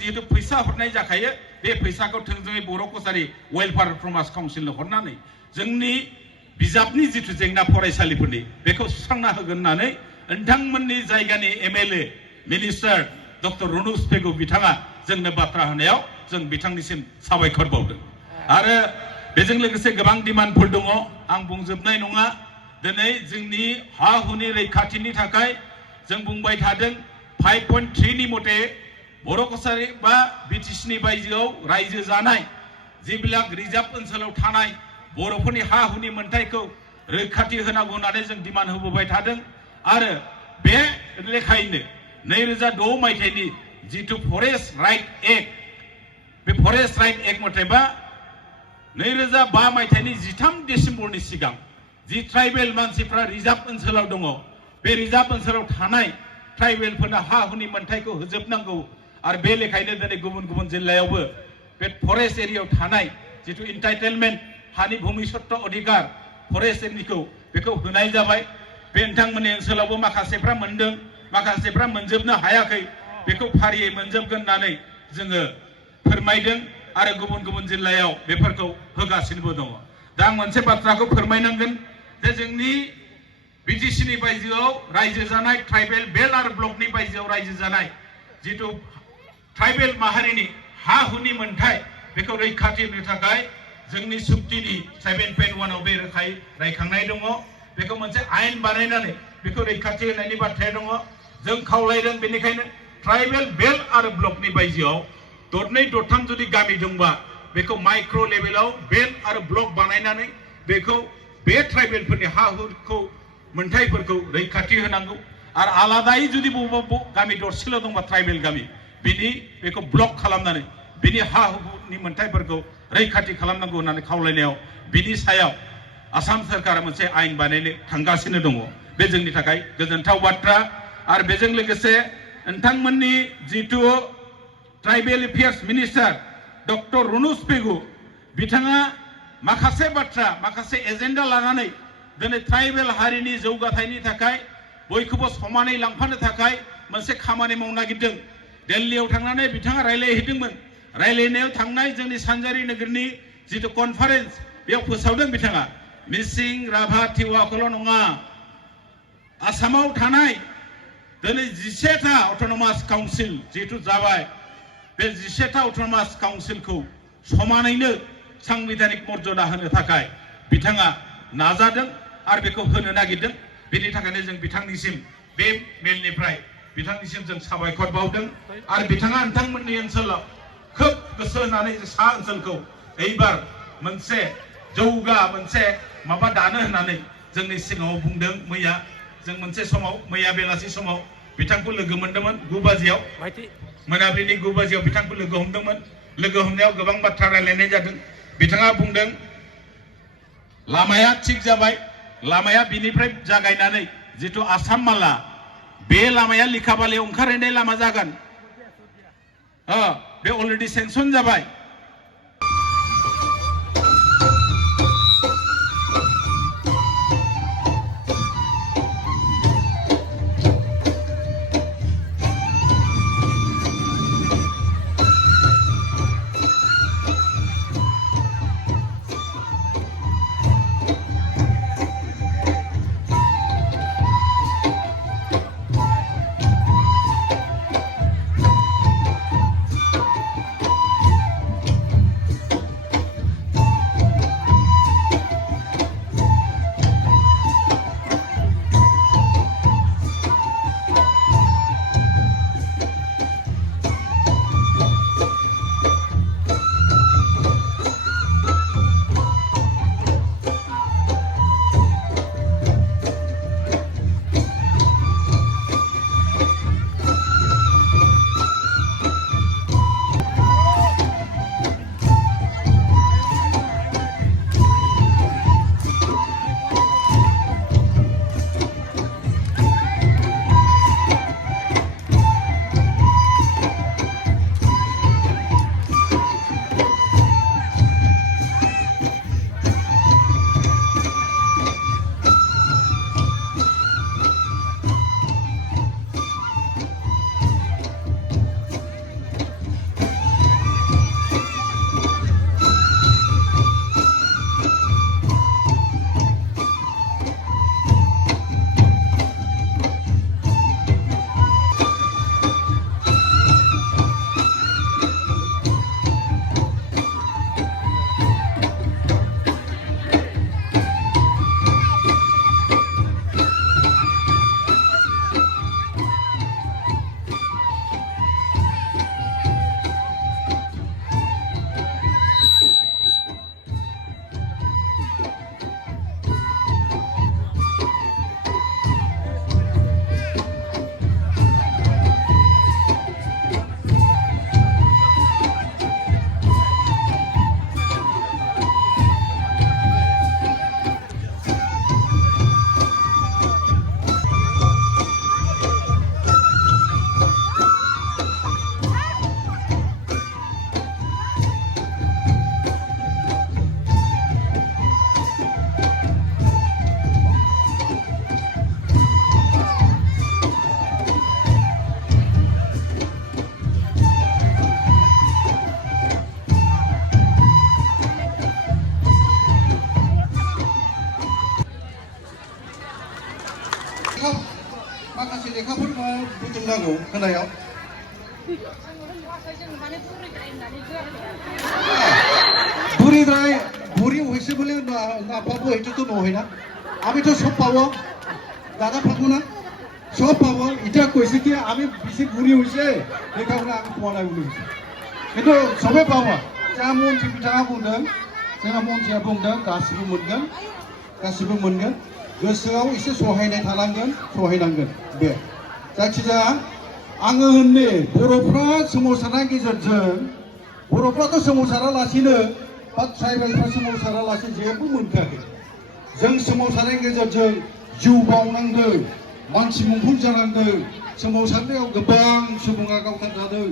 जिहेतु फैसा हरनाय जाखायो बे फैसाखौ थोंजोङै बर' कसारी वेलफेयार प्रमास काउन्सिलनो हरनानै जोंनि बिजाबनि जिथु जेंना फरायसालिफोरनि बेखौ सुस्रांना होगोन होननानै नोंथांमोननि जायगानि MLA minister doctor Ranoj Pegu बिथाङा जोंनो बाथ्रा होनायाव जों बिथांनिसिम साबायखर बावदों आरो बेजों लोगोसे गोबां डिमान्डफोर दङ आं बुंजोबनाय नङा दिनै जोंनि हा हुनि रैखाथिनि थाखाय जों बुंबाय थादों 5.3 नि मथे बर' कसारी बा बिटिसिनि बायजोआव रायजो जानाय जिबिलाक रिजार्भ ओनसोलाव थानाय बर'फोरनि हा हुनि मोनथायखौ रैखाथि होनांगौ होननानै जों डिमान्ड होबोबाय थादों आरो बे लेखायैनो 2006 मायथाइनि जिथु फरेस्ट राइट एक्ट बे फरेस्ट राइट एक्ट मथेबा 2005 मायथाइनि 13 डिसेम्बरनि सिगां जि ट्राइबेल मानसिफ्रा रिजार्भ ओनसोलाव दङ बे रिजार्भ ओनसोलाव थानाय ट्राइबेलफोरनो हा हुनि मोनथायखौ होजोबनांगौ आरो बे लेखायैनो दिनै गुबुन गुबुन जिल्लायावबो बे फरेस्ट एरियायाव थानाय जिथु इन्टाइटेलमेन्ट हानि भूमि सत्व अधिकार फरेस्ट एरियाखौ बेखौ होनाय जाबाय बे नोंथांमोननि ओनसोलावबो माखासेफ्रा मोनदों माखासेफ्रा मोनजोबनो हायाखै बेखौ फारियै मोनजोबगोन होननानै जोङो फोरमायदों आरो गुबुन गुबुन जिल्लायाव बेफोरखौ होगासिनोबो दङ दा आं मोनसे बाथ्राखौ फोरमायनांगोन जे जोंनि बिटिसिनि बायजोआव रायजो जानाय ट्राइबेल बेल्ट आरो ब्लकनि बायजोआव रायजो जानाय जिथु ट्राइबेल माहारिनि हा हुनि मोनथाय बेखौ रैखाथि होनो थाखाय जोंनि सुक्तिनि 7.1 आव बे रोखायै रायखांनाय दङ बेखौ मोनसे आयेन बानायनानै बेखौ रैखाथि होनायनि बाथ्राया दङ जों खावलायदों बेनिखायनो ट्राइबेल बेल्ट आरो ब्लकनि बायजोआव दरनै दरथाम जुदि गामि दंबा बेखौ माइक्र' लेभेलाव बेल्ट आरो ब्लक बानायनानै बेखौ बे ट्राइबेलफोरनि हा हुखौ मोनथायफोरखौ रैखाथि होनांगौ आरो आलादायै जुदि बबेबा गामि दरसेल' दंबा ट्राइबेल गामि बिनि बेखौ ब्लक खालामनानै बिनि हा हुनि मोनथायफोरखौ रैखाथि खालामनांगौ होननानै खावलायनायाव बिनि सायाव आसाम सोरखारा मोनसे आयेन बानायनो थांगासिनो दङ बे जोंनि थाखाय गोजोनथाव बाथ्रा आरो बेजों लोगोसे नोंथांमोननि जिथु tribal affairs minister doctor Ranoj Pegu बिथाङा माखासे बाथ्रा माखासे एजेन्डा लानानै दिनै ट्राइबेल हारिनि जौगाथायनि थाखाय बयखौबो समानै लांफानो थाखाय मोनसे खामानि मावनो नागिरदों दिल्लीयाव थांनानै बिथाङा रायलायहैदोंमोन रायलायनायाव थांनाय जोंनि सानजारि नोगोरनि जिथु कनफारेन्स बेयाव फोसावदों बिथाङा मिसिं राभा टिवाखौल' नङा आसामाव थानाय दिनै 11टा अट'नमास काउन्सिल जिहेतु जाबाय बे 11टा अट'नमास काउन्सिलखौ समानैनो सांबिधानिक मर्यादा होनो थाखाय बिथाङा नाजादों आरो बेखौ होनो नागिरदों बेनि थाखायनो जों बिथांनिसिम बे मेलनिफ्राय बिथांनिसिम जों साबायखर बावदों आरो बिथाङा नोंथांमोननि ओनसोलाव खोब गोसो होनानै सा ओनसोलखौ एबार मोनसे जौगा मोनसे माबा दानो होननानै जोंनि सिगाङाव बुंदों मैया जों मोनसे समाव मैया बेलासि समाव बिथांखौ लोगो मोनदोंमोन 9 बाजियाव मोनाबिलिनि 9 बाजियाव बिथांखौ लोगो हमदोंमोन लोगो हमनायाव गोबां बाथ्रा रायलायनाय जादों बिथाङा बुंदों लामाया थिग जाबाय लामाया बिनिफ्राय जागायनानै जिथु आसाम माला बे लामाया लिखाबालियाव ओंखारहैनाय लामा जागोन बे अलरेडि सेंसन जाबाय लेखाफोर मा बुथुमनांगौ होनायाव বুড়িদ্রায় বুড়ি হয়েছে বলে না পাবো এটা তো নয় না আমি তো সব পাবো দাদা পাবো না সব পাবো এটা কইছে কি আমি বেশি বুড়ি হয়েছে লেখাপড়া আমি পড়াই বলে কিন্তু সবাই পাবো যা মন্ত্রী बिथाङा बुंदों जोंहा मन्थ्रिया बुंदों गासिबो मोनगोन गोसोआव एसे सहायनाय थानांगोन सहायनांगोन बे जायखिजाया आङो होननि बर'फ्रा सोमावसारनायनि गेजेरजों बर'फ्राथ' सोमावसारालासिनो बा ट्राइबेलफ्रा सोमावसारालासे जेबो मोनखायाखै जों सोमावसारनायनि गेजेरजों जिउ बावनांदों मानसि मुंख्लं जानांदों सोमावसारनायाव गोबां सुबुङा गावथारजादों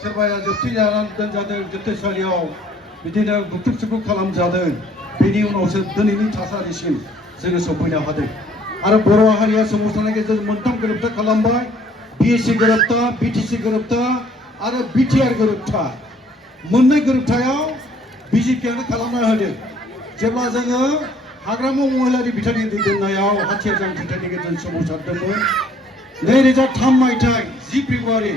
सोरबाया जोबथेजानानै दोनजादों जोबथेसालियाव बिदिनो बुख्रुब सुख्रुब खालामजादों बेनि उनावसो दिनैनि थासारिसिम जोङो सफैनो हादों आरो बर' हारिया सोमावसारनायनि गेजेरजों मोनथाम गोरोबथा खालामबाय बिएसि गोरोबथा बिटिसि गोरोबथा आरो बिटिआर गोरोबथा मोननै गोरोबथायाव बिजेपिआनो खालामना होदों जेब्ला जोङो हाग्रामा महिलारि बिथानि दैदेननायाव हाथियार जांख्रिथायनि गेजेरजों सोमावसारदोंमोन 2003 मायथाइ 10 फेब्रुवारि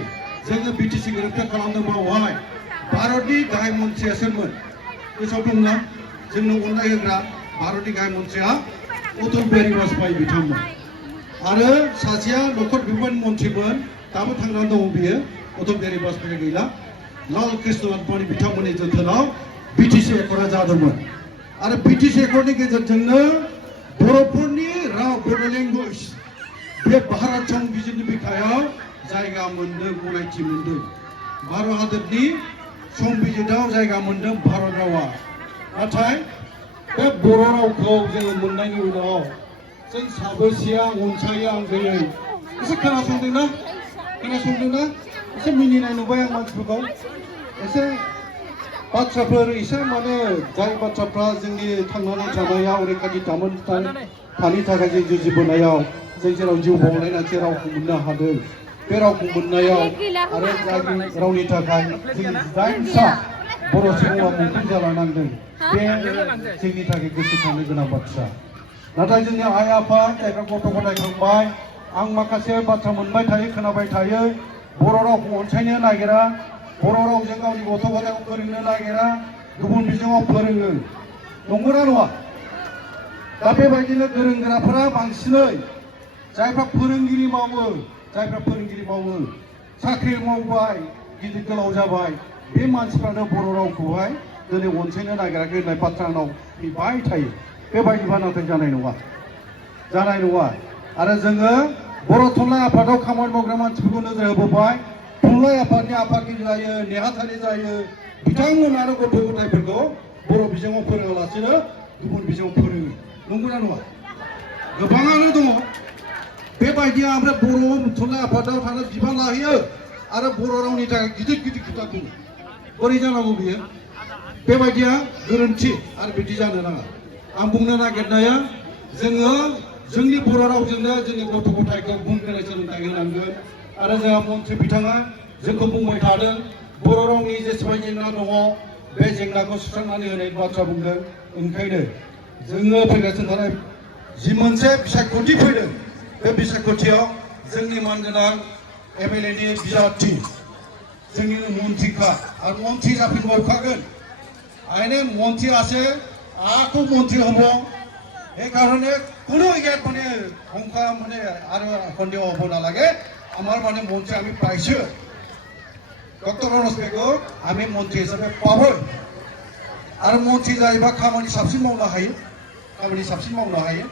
जोङो बिटिसि गोरोबथा खालामदों बावहाय भारतनि गाहाय मन्थ्रिया सोरमोन गोसोआव दंना जोंनो अननाय होग्रा भारतनि गाहाय मन्थ्रिया अटल बिहारी वाजपेयी बिथांमोन आरो सासेया नखर बिबान मन्थ्रिमोन दाबो थांनानै दङ बियो अटल बिहारी वाजपेयी गैला लाल कृष्ण आडवाणी बिथांमोननि जोथोनाव बिटिसि एकर्डआ जादोंमोन आरो बिटिसि एकर्डनि गेजेरजोंनो बर'फोरनि राव बर' लेंगुवेज बे भारत संबिजिरनि बिखायाव जायगा मोनदों गनायथि मोनदों भारत हादरनि संबिजिराव जायगा मोनदों भारत रावा नाथाय बे बर' रावखौ जोङो मोननायनि उनाव जों साबेसेया अनसायो आंगोयै एसे खोनासंदोंना एसे मिनिनाय नुबाय आं मानसिफोरखौ एसे बाथ्राफोर एसे माने जाय बाथ्राफ्रा जोंनि थांनानै थानायाव रैखाथि थानो थाखाय जों जुजिबोनायाव जों जेराव जिउ बावलायनानै रावखौ मोननो हादों बे रावखौ मोननायाव आरो जायनि रावनि थाखाय जों जायसा बर' सुबुङा मुंख्लं जालांनांदों बे जोंनि थाखाय गोसोखांनो गोनां बाथ्रा नाथाय जोंनि आइ आफा जायफ्रा गथ' गथाय खांबाय आं माखासे बाथ्रा मोनबाय थायो खोनाबाय थायो बर' रावखौ अनसायनो नागिरा बर' रावजों गावनि गथ' गथायखौ फोरोंनो नागिरा गुबुन बिजोङाव फोरोङो नंगौना नङा दा बेबायदिनो गोरों गोराफोरा बांसिनै जायफ्रा फोरोंगिरि मावो साख्रि मावबाय गिदिर गोलाव जाबाय बे मानसिफ्रानो बर' रावखौहाय दिनै अनसायनो नागिराखै होननाय बाथ्रानाव फैबाय थायो बेबायदिबा नाथाय जानाय नङा आरो जोङो बर' थुनलाइ आफादाव खामानि मावग्रा मानसिफोरखौ नोजोर होबोबाय थुनलाइ आफादनि आफादगिरि जायो नेहाथारि जायो बिथांमोन आरो गथ' गथायफोरखौ बर' बिजोङाव फोरोङालासिनो गुबुन बिजोङाव फोरोङो नंगौना नङा गोबाङानो दङ बेबायदिया ओमफ्राय बर' थुनलाइ आफादाव थानो बिबान लाहैयो आरो बर' रावनि थाखाय गिदिर गिदिर खोथा बुङो बोरै जानांगौ बियो बेबायदिया गोरोन्थि आरो बिदि जानो नाङा आं बुंनो नागिरनाया जोङो जोंनि बर' रावजोंनो जोंनि गथ' गथायखौ गुन गोनां सोलोंथाइ होनांगोन आरो जोंहा मन्थ्रि बिथाङा जोंखौ बुंबाय थादों बर' रावनि जेसेबां जेंना दङ बे जेंनाखौ सुस्रांनानै होनायनि बाथ्रा बुंदों ओंखायनो जोङो फैगासिनो थानाय जि मोनसे बिसायख'थि फैदों बे बिसायख'थियाव जोंनि मानगोनां एमएलए नि बिजाथि जोंनि मन्थ्रिखा आरो मन्थ्रि जाफिनबावखागोन आइने मन्थ्रि আছে আকৌ মন্ত্রী হব এই কারণে কোনো ইয়াত মানে সংখ্যা মানে আর সন্দেহ হব নালাগে আমার মানে মন্ত্রী আমি পাইছো ডক্টর রনজ বেগौ আমি মন্ত্রী হিসাবে পাবো আর মন্ত্রী जायोबा खामानि साबसिन मावनो हायो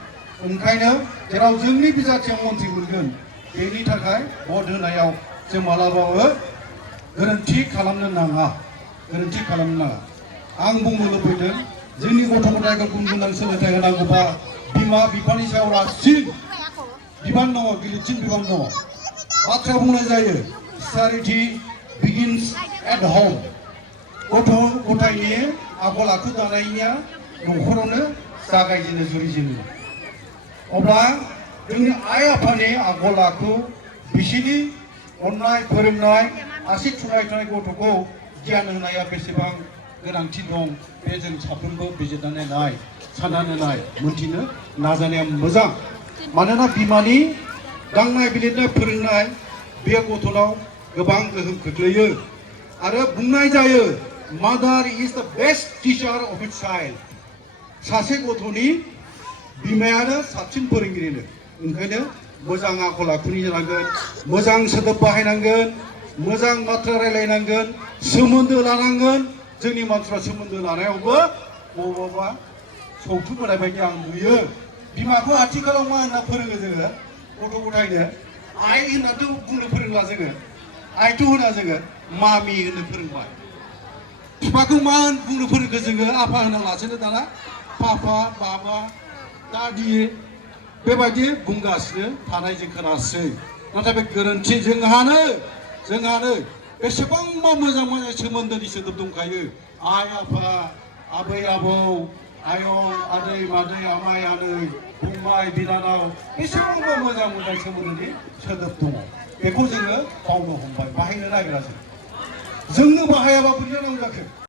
ओंखायनो जेराव जोंनि बिजाथियाव मन्थ्रि मोनगोन बेनि थाखाय भट होनायाव जों मालाबाबो गोरोन्थि खालामनो नाङा आं बुंनो लुबैदों जोंनि गथ' गथायखौ गुन गोनां सोलोंथाइ होनांगौबा बिमा बिफानि सायाव रासिन बिबान दङ गिलिरसिन बिबान दङ बाथ्रा बुंनाय जायो charity begins at home गथ' गथायनि आखल आखु दानायनिया न'खरावनो जागायजेनो जुरिजेनो अब्ला जोंनि आइ आफानि आखल आखु बिसिनि अननाय फोरोंनाय आसि थुनाय गथ'खौ गियान होनाया बेसेबां गोनांथि दं बे जों साफ्रोमबो बिजिरनानै साननानै मोनथिनो नाजानाया मोजां मानोना बिमानि दांनाय बिलिरनाय फोरोंनाय बे गथ'नाव गोबां गोहोम खोख्लैयो आरो बुंनाय जायो मादार इज द best teacher of its child सासे गथ'नि बिमायानो साबसिन फोरोंगिरिनो ओंखायनो मोजां आखल आखुनि जानांगोन मोजां सोदोब बाहायनांगोन मोजां बाथ्रा रायलायनांगोन सोमोन्दो लानांगोन जोंनि मानसिफ्रा सोमोन्दो लानायावबो बबावबा सौथुबोनाय बायदि आं नुयो बिमाखौ आथिखालाव मा होनना फोरोङो जोङो गथ' गथायनो आइ होननाथ' बुंनो फोरोंला जोङो आइथ' होना जोङो मामि होननो फोरोंबाय बिफाखौ मा बुंनो फोरोंखो जोङो आफा होना लासेनो दाना पापा बाबा दादि बेबायदि बुंगासिनो थानाय जों खोनासै नाथाय बे गोरोन्थि जोंहानो बेसेबांबा मोजां मोजां सोमोन्दोनि सोदोब दंखायो आइ आफा आबै आबौ आयं आदै मादै आमाय आनै फंबाय बिनानाव बेसेबांबा मोजां मोजां सोमोन्दोनि सोदोब दङ बेखौ जोङो बावनो हमबाय बाहायनो नागिरा जोंनो बाहायाबा बोरै जानांगौ जाखो